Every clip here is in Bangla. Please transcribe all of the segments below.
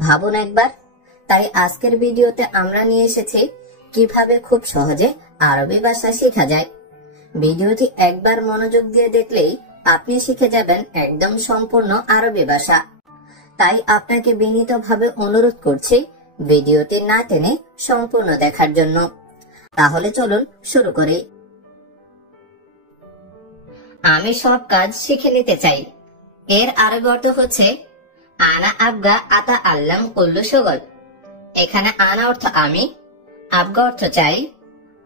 ভাবুন একবার। তাই আজকের ভিডিওতে আমরা নিয়ে এসেছি কিভাবে খুব সহজে আরবি ভাষা শেখা যায়। ভিডিওটি একবার মনোযোগ দিয়ে দেখলেই আপনি শিখে যাবেন একদম সম্পূর্ণ আরবি ভাষা। তাই আপনাকে বিনীতভাবে অনুরোধ করছি ভিডিওটি না টেনে সম্পূর্ণ দেখার জন্য। তাহলে চলুন শুরু করি। আমি সব কাজ শিখে নিতে চাই। এর আরবি অর্থ হচ্ছে আনা আবগা আতা আল্লাম কুল্লু শুগল। এখানে আনা অর্থ আমি, আবগা অর্থ চাই,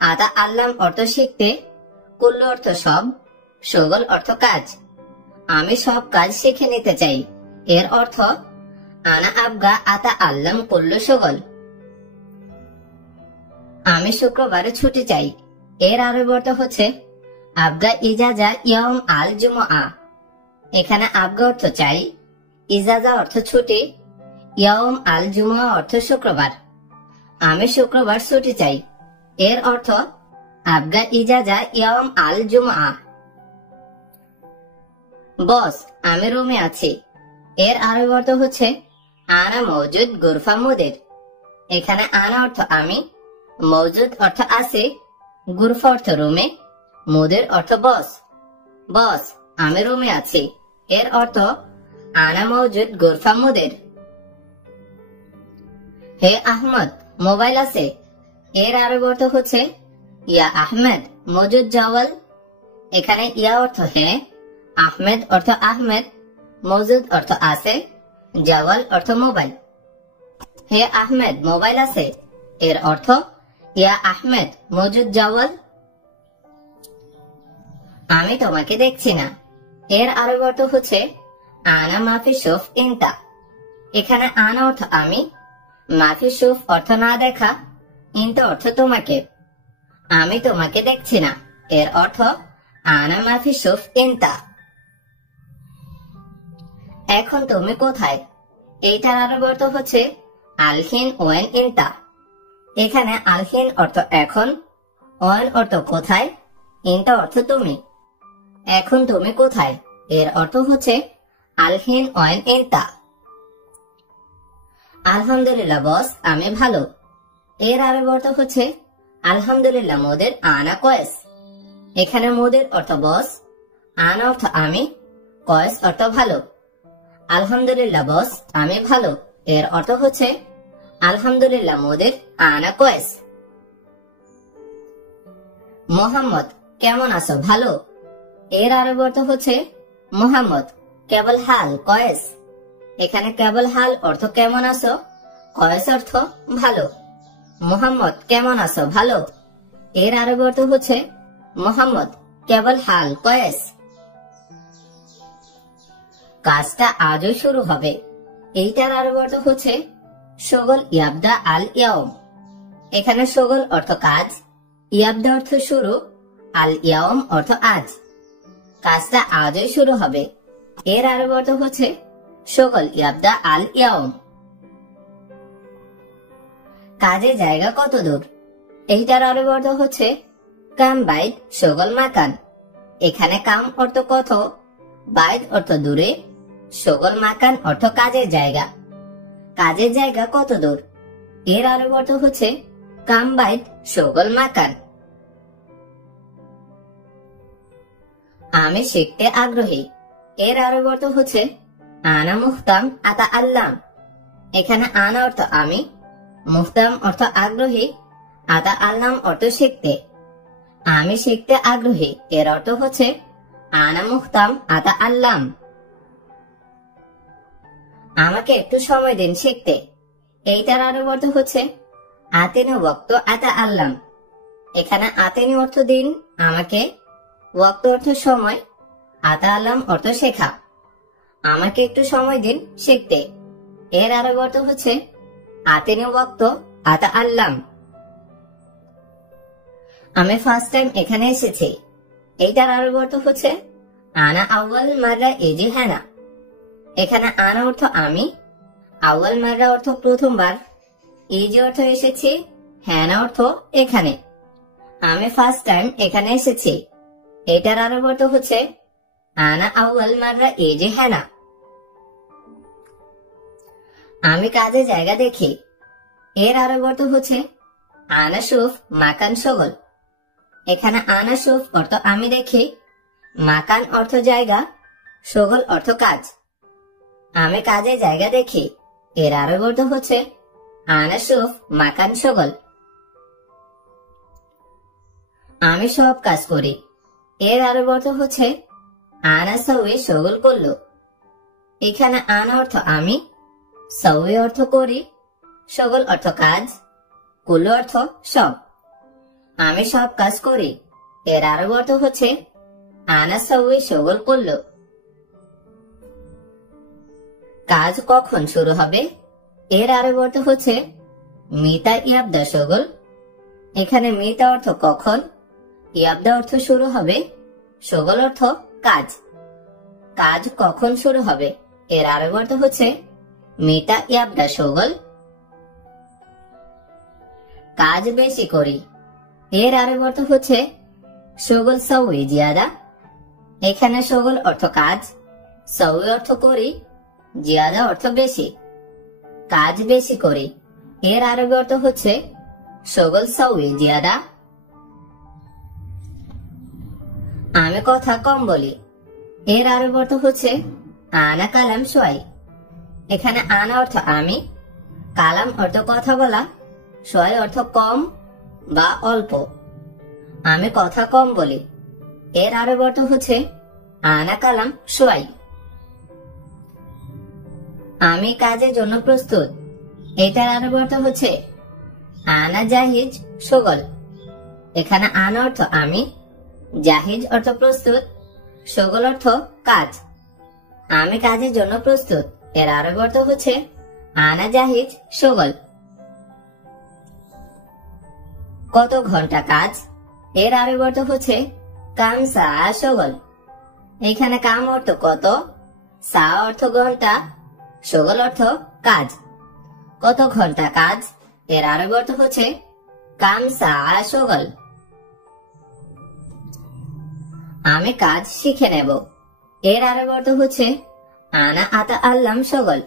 আতা আল্লাম অর্থ শিখতে, কুল্লু অর্থ সব, শুগল অর্থ কাজ। আমি সব কাজ শিখে নিতে চাই। এর অর্থ আনা আবগা আতা আল্লাম কুল্লু শুগল। আমি শুক্রবারে ছুটি চাই। এর আরবি অর্থ হচ্ছে আবগা ইজাজা ইয়াউম আল জুমআ। এখানে আবগা অর্থ চাই, ইজাজা অর্থ ছুটি, ইয়াউম আল জুমআ অর্থ শুক্রবার। আমি শুক্রবার ছুটি চাই। এর অর্থ আবগা ইজাজা ইয়াউম আল জুমআ। বস, আমি রুমে আছি। এর আরবি অর্থ হচ্ছে আনা মওজুদ গুরফা মুদির। এখানে আনা অর্থ আমি, মওজুদ অর্থ আছে, গুরফা অর্থ রুমে, মুদির অর্থ বস। বস, আমি রুমে আছি। এর অর্থ আনা মওজুদ গুরফা মুদির। হে আহমদ, মোবাইল আছে। এর আরবি অর্থ হচ্ছে ইয়া আহমেদ মওজুদ জাওয়াল। এখানে ইয়া অর্থ হে, আহমেদ অর্থ আহমেদ, মওজুদ অর্থ আছে, জাওয়াল অর্থ মোবাইল। হে আহমেদ, মোবাইল আছে। এর অর্থ ইয়া আহমেদ মওজুদ জাওয়াল। আমি তোমাকে দেখছি না। এর আরবি অর্থ হচ্ছে আনা মাফি শুফ ইনতা। এখানে আনা অর্থ আমি, মাফি শুফ অর্থ না দেখা, ইনতা অর্থ তোমাকে। আমি তোমাকে দেখছি না। এর অর্থ আনা মাফি শুফ ইনতা। এখন তুমি কোথায়? এইটার আরবি অর্থ হচ্ছে আলহিন ওয়েন ইনতা। এখানে আলহিন অর্থ এখন, ওয়েন অর্থ কোথায়, ইনতা অর্থ তুমি। এখন তুমি কোথায়? এর অর্থ হচ্ছে আলহিন ওয়েন ইনতা। আলহামদুলিল্লাহ বস, আমি ভালো। এর আরবি অর্থ হচ্ছে আলহামদুলিল্লাহ মোদের আনা কয়েস। এখানে মোদের অর্থ বস, আনা অর্থ আমি, কয়েস অর্থ ভালো। আলহামদুলিল্লাহ বস, আমি ভালো। এর অর্থ হচ্ছে আলহামদুলিল্লাহ মোদের আনা কয়েস। মোহাম্মদ, কেমন আছো? ভালো। এর আরবি অর্থ হচ্ছে মোহাম্মদ কেবল হাল কয়েস। এখানে কেবল হাল অর্থ কেমন আছো, কয়েস অর্থ ভালো। মোহাম্মদ, কেমন আছো? ভালো। এর আরবি অর্থ হচ্ছে মোহাম্মদ কেবল হাল কয়েস। কাজটা আজই শুরু হবে। এইটার আরবি অর্থ হচ্ছে শুগল ইয়াবদা আল ইয়াউম। এখানে শুগল অর্থ কাজ, ইয়াবদা অর্থ শুরু, আল ইয়াউম অর্থ আজ। কাজটা আজই শুরু হবে। এর আরবি অর্থ হচ্ছে শুগল ইয়াবদা আল ইয়াউম। কাজের জায়গা কত দূর? এইটার আরবি অর্থ হচ্ছে কাম বাইদ শুগল মাকান। এখানে কাম অর্থ কত, বাইদ অর্থ দূরে, শুগল মাকান অর্থ কাজের জায়গা। কাজের জায়গা কত দূর? এর আরবি অর্থ হচ্ছে কাম বাইদ শুগল মাকান। আমি শিখতে আগ্রহী। এর আরবি অর্থ হচ্ছে আনা মুহতাম আতা আল্লাম। এখানে আনা অর্থ আমি, মুহতাম অর্থ আগ্রহী, আতা আল্লাম অর্থ শিখতে। আমি শিখতে আগ্রহী। এর অর্থ হচ্ছে আনা মুহতাম আতা আল্লাম। আমাকে একটু সময় দিন শিখতে। এইটার আরবি অর্থ হচ্ছে আতিনি ওয়াক্ত আতা আল্লাম। এখানে আতিনি অর্থ দিন, আমাকে, ওয়াক্ত অর্থ সময়, আতা আল্লাম অর্থ শেখা। আমাকে একটু সময় দিন শিখতে। এর আরবি অর্থ হচ্ছে আতিনি ওয়াক্ত আতা আল্লাম। আমি ফার্স্ট টাইম এখানে এসেছি। এইটার আরবি অর্থ হচ্ছে আনা আউয়াল মাররা এজি হ্যানা। এখানে আনা অর্থ আমি, আউয়াল মাররা অর্থ প্রথমবার, এজি অর্থ এসেছি, হ্যানা অর্থ এখানে। আমি ফার্স্ট টাইম এখানে এসেছি। এটার আরবি অর্থ হচ্ছে আনা আউয়াল মাররা এজি হ্যানা। আমি কাজে জায়গা দেখি, এর আরব অর্থ হচ্ছে আনা শুফ মাকান শগল। এখানে আনা শুফ অর্থ আমি দেখি, মাকান অর্থ জায়গা, শগল অর্থ কাজ। আমি কাজে জায়গা দেখি, এর আরব অর্থ হচ্ছে আনা শুফ মাকান শগল। আমি সব কাজ করি, এর আরব অর্থ হচ্ছে আনা সৌই শগল করলো। এখানে আনা অর্থ আমি, সৌই অর্থ করি, শগল অর্থ কাজ, কুল্লু অর্থ সব। আমি সব কাজ করি, এর আরব অর্থ হচ্ছে আনা সৌই শগল করলো। কাজ কখন শুরু হবে, এর আরব অর্থ হচ্ছে মিতা ইয়াবদা শগল। এখানে মিতা অর্থ কখন, ইয়াবদা অর্থ শুরু হবে, শগল অর্থ কাজ। কাজ কখন শুরু হবে, এর আরব অর্থ হচ্ছে মিতা ইয়াবদা শগল। কাজ বেশি করি, এর আরব অর্থ হচ্ছে শগল সৌই জিয়াদা। এখানে শগল অর্থ কাজ, সৌই অর্থ করি, জিয়াদা অর্থ বেশি। কাজ বেশি করি, এর আরব অর্থ হচ্ছে শগল সৌই জিয়াদা। আমি কথা কম বলি, এর আরব অর্থ হচ্ছে আনা কালাম সোয়াই। এখানে আনা অর্থ আমি, কালাম অর্থ কথা বলা, সোয়াই অর্থ কম বা অল্প। আমি কথা কম বলি, এর আরব অর্থ হচ্ছে আনা কালাম সোয়াই। আমি কাজের জন্য প্রস্তুত, এটার আরব অর্থ হচ্ছে আনা জাহিজ শগল। এখানে আনা অর্থ আমি, জাহিজ অর্থ প্রস্তুত, শগল অর্থ কাজ। আমি কাজের জন্য প্রস্তুত, এর আরব অর্থ হচ্ছে আনা জাহিজ শগল। কত ঘন্টা কাজ, এর আরব অর্থ হচ্ছে কাম সা শগল। এখানে কাম অর্থ কত, সা অর্থ ঘন্টা, শগল অর্থ কাজ। কত ঘন্টা কাজ, এর আরব অর্থ হচ্ছে কাম সা শগল। আমি কাজ শিখে নেব, এর আরব অর্থ হচ্ছে আনা আতা আল্লাম শগল।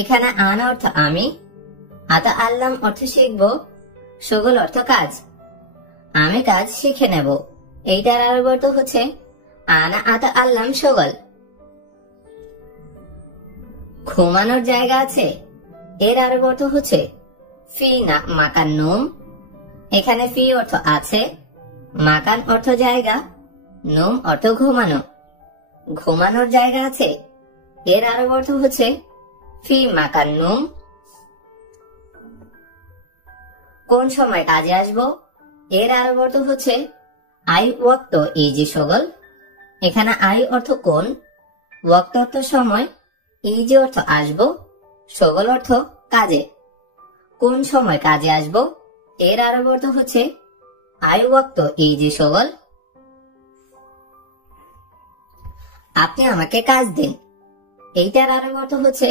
এখানে আনা অর্থ আমি, আতা আল্লাম অর্থ শিখব, শগল অর্থ কাজ। আমি কাজ শিখে নেব, এইটার আরব অর্থ হচ্ছে আনা আতা আল্লাম শগল। ঘুমানোর জায়গা আছে, এর আরব অর্থ হচ্ছে ফি না মাকান নুম। এখানে ফি অর্থ আছে, মাকান অর্থ জায়গা, নুম অর্থ ঘুমানো। ঘুমানোর জায়গা আছে, এর আরব অর্থ হচ্ছে ফি মাকান নুম। কোন সময় কাজে আসবো, এর আরব অর্থ হচ্ছে আই ওয়াক্ত ইজি শগল। এখানে আই অর্থ কোন, ওয়াক্ত অর্থ সময়, ইজি অর্থ আসবো, শগল অর্থ কাজে। কোন সময় কাজে আসবো, এর আরব অর্থ হচ্ছে আই ওয়াক্ত ইজি শগল। আপনি আমাকে কাজ দিন, এইটার আরব অর্থ হচ্ছে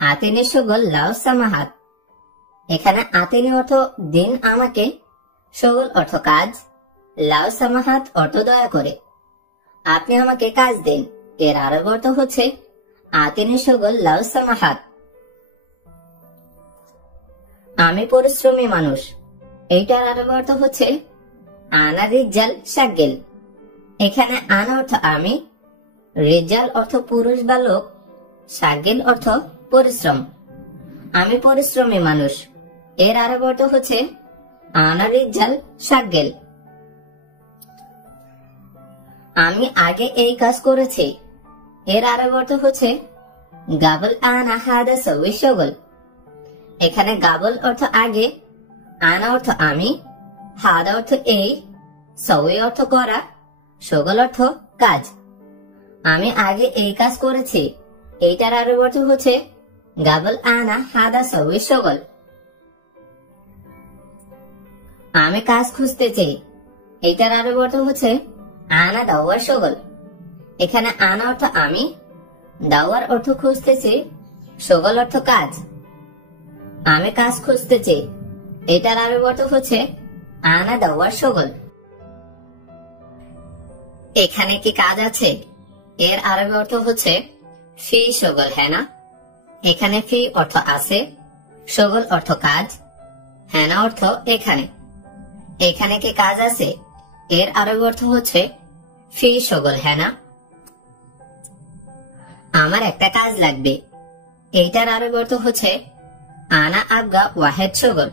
আতেনে শগল লাও সামাহাত। এখানে আতেনে অর্থ দিন আমাকে, শগল অর্থ কাজ, লাও সামাহাত অর্থ দয়া করে। আপনি আমাকে কাজ দিন, এর আরব অর্থ হচ্ছে আতেনে শগল লাও সামাহাত। আমি পরিশ্রমী মানুষ, এইটার আরব অর্থ হচ্ছে আনা রিজাল শাগিল। এখানে আনা অর্থ আমি, রিজাল অর্থ পুরুষ বা লোক, শাগিল অর্থ পরিশ্রম। আমি পরিশ্রমী মানুষ, এর আরব অর্থ হচ্ছে আনা রিজাল শাগিল। আমি আগে এই কাজ করেছি, এর আরব অর্থ হচ্ছে গাবল আনা হাদা সৌই শগল। এখানে গাবল অর্থ আগে, আনা অর্থ আমি, হাদা অর্থ এই, সৌই অর্থ করা, শগল অর্থ কাজ। আমি আগে এই কাজ করেছি, এইটার আরব অর্থ হচ্ছে গাবল আনা হাদা সৌই শগল। আমি কাজ খুঁজতে চাই, এইটার আরব অর্থ হচ্ছে আনা দাওয়ার শগল। এখানে আনা অর্থ আমি, দাওয়ার অর্থ খুঁজতেছি, শগল অর্থ কাজ। আমি কাজ খুঁজতেছি, এটার আরব অর্থ হচ্ছে আনা দাওয়ার শগল। এখানে কি কাজ আছে, এর আরবি অর্থ হচ্ছে ফি শগল, হ্যাঁ না। এখানে ফি অর্থ আছে, শগল অর্থ কাজ, হেনা অর্থ এখানে। এখানে কি কাজ আছে? এর আরবি অর্থ হচ্ছে ফি শগল হেনা। আমার একটা কাজ লাগবে, এইটার আরবি অর্থ হচ্ছে আনা আবগা ওয়াহেদ শগল।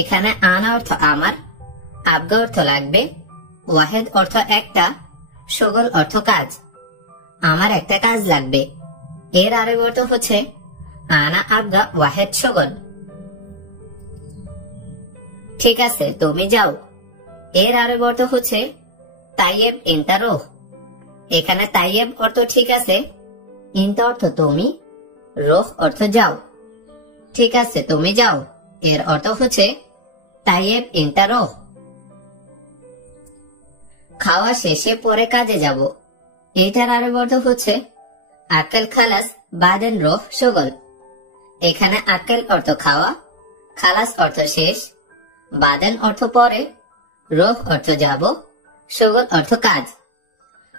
এখানে আনা অর্থ আমার, আবগা অর্থ লাগবে, ওয়াহেদ অর্থ একটা, শগল অর্থ কাজ। আমার একটা কাজ লাগবে, এর আরবি অর্থ হচ্ছে আনা আবগা ওয়াহেদ শগল। ঠিক আছে, তুমি যাও। এর আরবি অর্থ হচ্ছে তাইয়েব ইনতা রোহ। এখানে তাইয়েব অর্থ ঠিক আছে, ইনতা অর্থ তুমি, রোহ অর্থ যাও। ঠিক আছে, তুমি যাও এর অর্থ হচ্ছে তাইয়েব ইনতা রোহ। খাওয়া শেষে পরে কাজে যাব, এটার আরবি অর্থ হচ্ছে আকেল খালাস বাদেন রোহ শগল। এখানে আকেল অর্থ খাওয়া, খালাস অর্থ শেষ, বাদেন অর্থ পরে, রোহ অর্থ যাব, শগল অর্থ কাজ।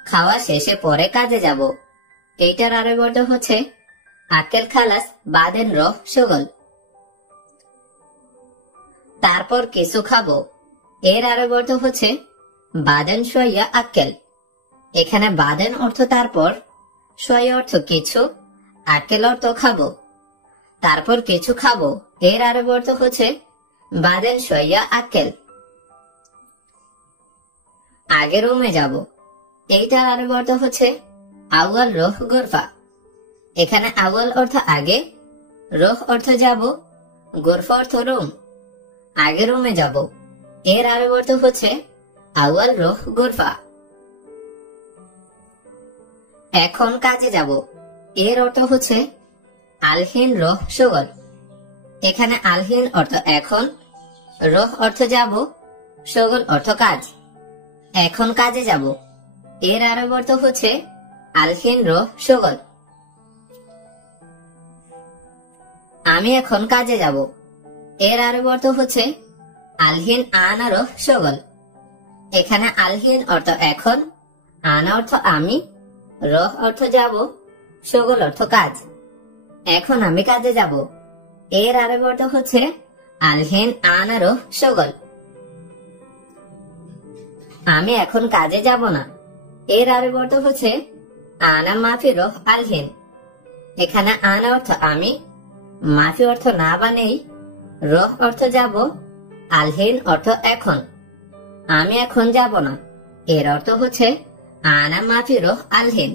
খাওয়া শেষে পরে কাজে যাব, এইটার আরবি অর্থ হচ্ছে আকেল খালাস বাদেন রোহ শগল। তারপর কিছু খাবো, এর আরবি অর্থ হচ্ছে বাদেন শোয়া আকেল। এখানে বাদেন অর্থ তারপর, শোয়া অর্থ কিছু, আকেল অর্থ খাবো। তারপর কিছু খাবো, এর আরবি অর্থ হচ্ছে বাদেন শোয়া আকেল। আগে রুমে যাব, এইটার আরবি অর্থ হচ্ছে আউয়াল রোহ গোরফা। এখানে আউয়াল অর্থ আগে, রোহ অর্থ যাব, গোরফা অর্থ রুম। আগে রুমে যাব, এর আরবি অর্থ হচ্ছে আউয়াল রোহ গোরফা। এখন কাজে যাব, এর অর্থ হচ্ছে আলহিন রোহ শগল। এখানে আলহিন অর্থ এখন, রোহ অর্থ যাব, শগল অর্থ কাজ। এখন কাজে যাব, এর আরবি অর্থ হচ্ছে আলহিন রোহ শগল। আমি এখন কাজে যাব, এর আরবি অর্থ হচ্ছে আলহিন আনা রোহ শগল। এখানে আলহিন অর্থ এখন, আনা অর্থ আমি, রোহ অর্থ যাব, শগল অর্থ কাজ। এখন আমি কাজে যাব, এর আরবি অর্থ হচ্ছে আলহিন আনা রোহ শগল। আমি এখন কাজে যাব না, এর আরবি অর্থ হচ্ছে আনা মাফি রোহ আলহিন। এখানে আনা অর্থ আমি, মাফি অর্থ না বা নেই, রোহ অর্থ যাব, আলহিন অর্থ এখন। আমি এখন যাব না, এর অর্থ হচ্ছে আনা মাফি রোহ আলহিন।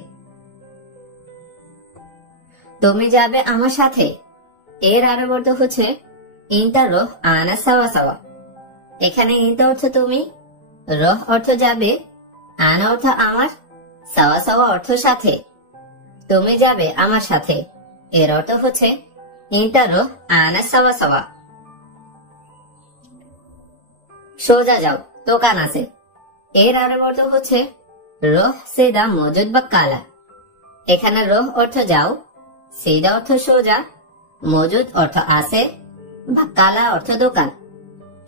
তুমি যাবে আমার সাথে, এর আরবি অর্থ হচ্ছে ইনতা রোহ আনা সাওয়া সাওয়া। এখানে ইনতা অর্থ তুমি, রোহ অর্থ যাবে, আনা অর্থ আমার, সাওয়া সাওয়া অর্থ সাথে। তুমি যাবে আমার সাথে, এর অর্থ হচ্ছে ইনতা রোহ আনা সাওয়া সাওয়া। সোজা যাও, দোকান আছে, এর আরবি অর্থ হচ্ছে রোহ সেদা মজুদ বা কালা। এখানে রোহ অর্থ যাও, সেদা অর্থ সোজা, মজুদ অর্থ আছে, বা কালা অর্থ দোকান।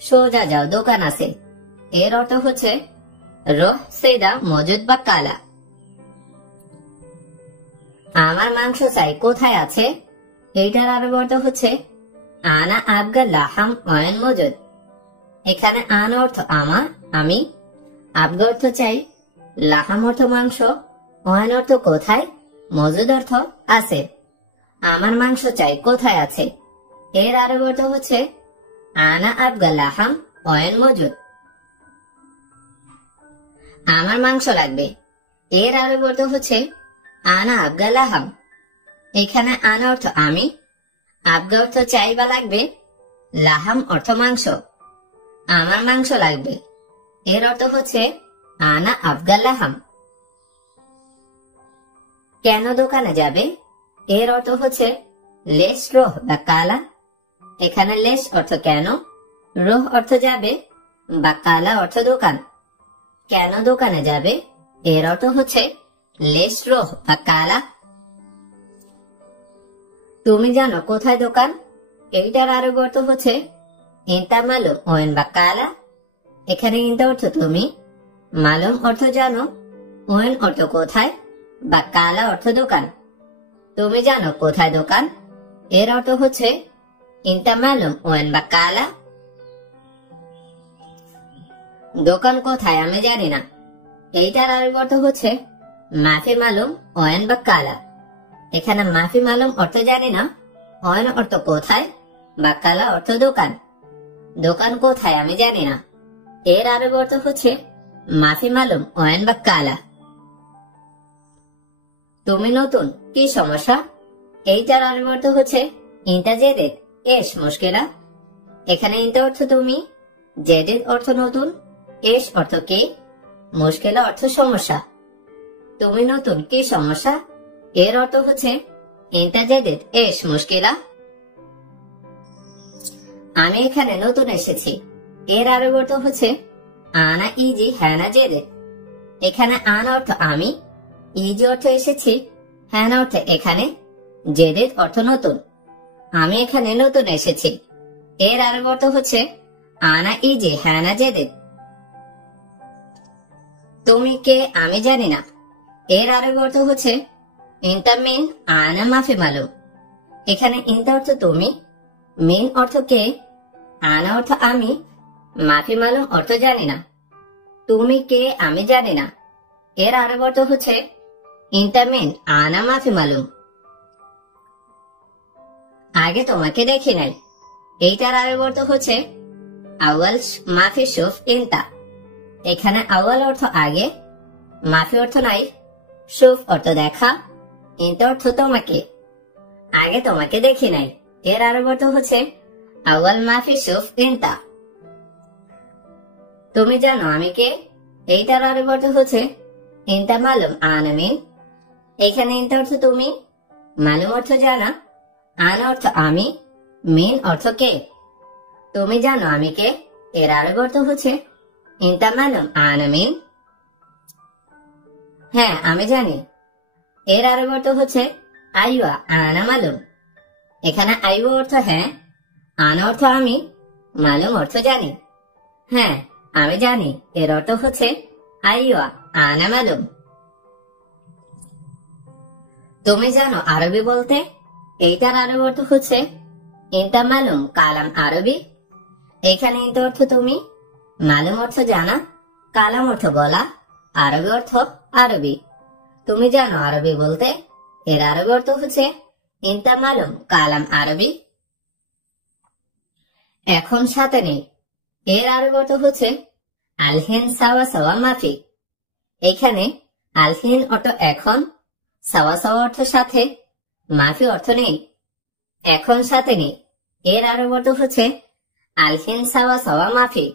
সোজা যাও, দোকান আছে, এর অর্থ হচ্ছে রোহ সেদা মজুদ বা কালা। আমার মাংস চাই, কোথায় আছে? এইটার আরবি অর্থ হচ্ছে আনা আবগা লাহাম ওয়াইন মজুদ। এখানে আনা অর্থ আমার, আমি, আবগা অর্থ চাই, লাহাম অর্থ মাংস, ওয়াইন অর্থ কোথায়, মজুদ অর্থ আছে। আমার মাংস চাই, কোথায় আছে? এর আরবি অর্থ হচ্ছে আনা আবগা লাহাম ওয়াইন মজুদ। আমার মাংস লাগবে, এর আরবি অর্থ হচ্ছে আনা আবগা লাহাম। এখানে আনা অর্থ আমি, আবগা অর্থ চাই বা লাগবে, লাহাম অর্থ মাংস। আমার মাংস লাগবে, এর অর্থ হচ্ছে আনা আবগা লাহাম। কেন দোকানে যাবে? এর অর্থ হচ্ছে লেশ রোহ বা কালা। এখানে লেশ অর্থ কেন, রোহ অর্থ যাবে, বা কালা অর্থ দোকান। কেন দোকানে যাবে? এর অর্থ হচ্ছে লেশ রোহ বা কালা। তুমি জানো কোথায় দোকান? এইটার আরবি অর্থ হচ্ছে ইনতা মালুম ওয়েন বা কালা। এখানে ইনতা অর্থ তুমি, মালুম অর্থ জানো, ওয়েন অর্থ কোথায়, বা কালা অর্থ দোকান। তুমি জানো কোথায় দোকান, এর অর্থ হচ্ছে ইনতা মালুম ওয়ান বাকালা। দোকান কোথায় আমি জানি না, এইটার আরবি অর্থ হচ্ছে মাফি মালুম ওয়ান বাকালা। এখানে মাফি মালুম অর্থ জানি না, ওয়ান অর্থ কোথায়, বাকালা অর্থ দোকান। দোকান কোথায় আমি জানি না, এর আরবি অর্থ হচ্ছে মাফি মালুম ওয়ান বাকালা। তুমি নতুন, কি সমস্যা, এইটার আরবি অর্থ হচ্ছে ইনতা জেদিদ এস মুশকিলা। এখানে ইনতা অর্থ তুমি, জেদিদ অর্থ নতুন, এস অর্থ কি, মুশকিলা অর্থ সমস্যা। তুমি নতুন, কি সমস্যা, এর অর্থ হচ্ছে ইনতা জেদিদ এস মুশকিলা। আমি এখানে নতুন এসেছি, এর আরবি অর্থ হচ্ছে আনা ইজি হ্যানা জেদিদ। এখানে আনা অর্থ আমি, ইজি অর্থ এসেছি, হ্যানা অর্থ এখানে, জেদিদ অর্থ নতুন। আমি এখানে নতুন এসেছি, এর আরবি অর্থ হচ্ছে আনা ইজি হ্যানা জেদিদ। তুমি কে আমি জানি না, এর আরবি অর্থ হচ্ছে ইনতা মিন আনা মাফি মালুম। এখানে ইনতা অর্থ তুমি, মিন অর্থ কে, আনা অর্থ আমি, মাফি মালুম অর্থ জানি না। তুমি কে আমি জানি না, এর আরবি অর্থ হচ্ছে ইনতা মিন আনা মাফি মালুম। আগে তোমাকে দেখি নাই, এইটার আরবি অর্থ হচ্ছে আউয়াল মাফি শুফ ইনতা। এখানে আউয়াল অর্থ আগে, মাফি অর্থ নাই, শুফ অর্থ দেখা, ইনতা অর্থ তোমাকে। আগে তোমাকে দেখি নাই, এর আরবি অর্থ হচ্ছে আউয়াল মাফি শুফ ইনতা। তুমি জানো আমি কে, এইটার আরবি অর্থ হচ্ছে ইনতা মালুম আনা মিন। এখানে ইনতা অর্থ তুমি, মালুম অর্থ জানা, আনা অর্থ আমি, মিন অর্থ কে। তুমি জানো আমি কে, এর আরবি অর্থ হচ্ছে ইনতা মালুম আনা মিন। হ্যাঁ আমি জানি, এর আরবি অর্থ হচ্ছে আইওয়া আনা মালুম। এখানে আইওয়া অর্থ হ্যাঁ, আনা অর্থ আমি, মালুম অর্থ জানি। হ্যাঁ আমি জানি, এর অর্থ হচ্ছে আইওয়া আনা মালুম। তুমি জানো আরবি বলতে, এইটার আরবি অর্থ হচ্ছে ইনতা মালুম কালাম আরবি। এখানে ইনতা অর্থ তুমি, মালুম অর্থ জানা, কালাম অর্থ বলা, আরবি অর্থ আরবি। তুমি জানো আরবি বলতে, এর আরবি অর্থ হচ্ছে ইনতা মালুম কালাম আরবি। এখন সাথে নেই, এর আরবি অর্থ হচ্ছে আলহিন সাওয়া সাওয়া মাফি। এখানে আলহিন অর্থ এখন, সাওয়া সাওয়া অর্থ সাথে, মাফি অর্থ নেই। এখন সাথে নেই, এর আরবি অর্থ হচ্ছে আলহিন সাওয়া সাওয়া মাফি।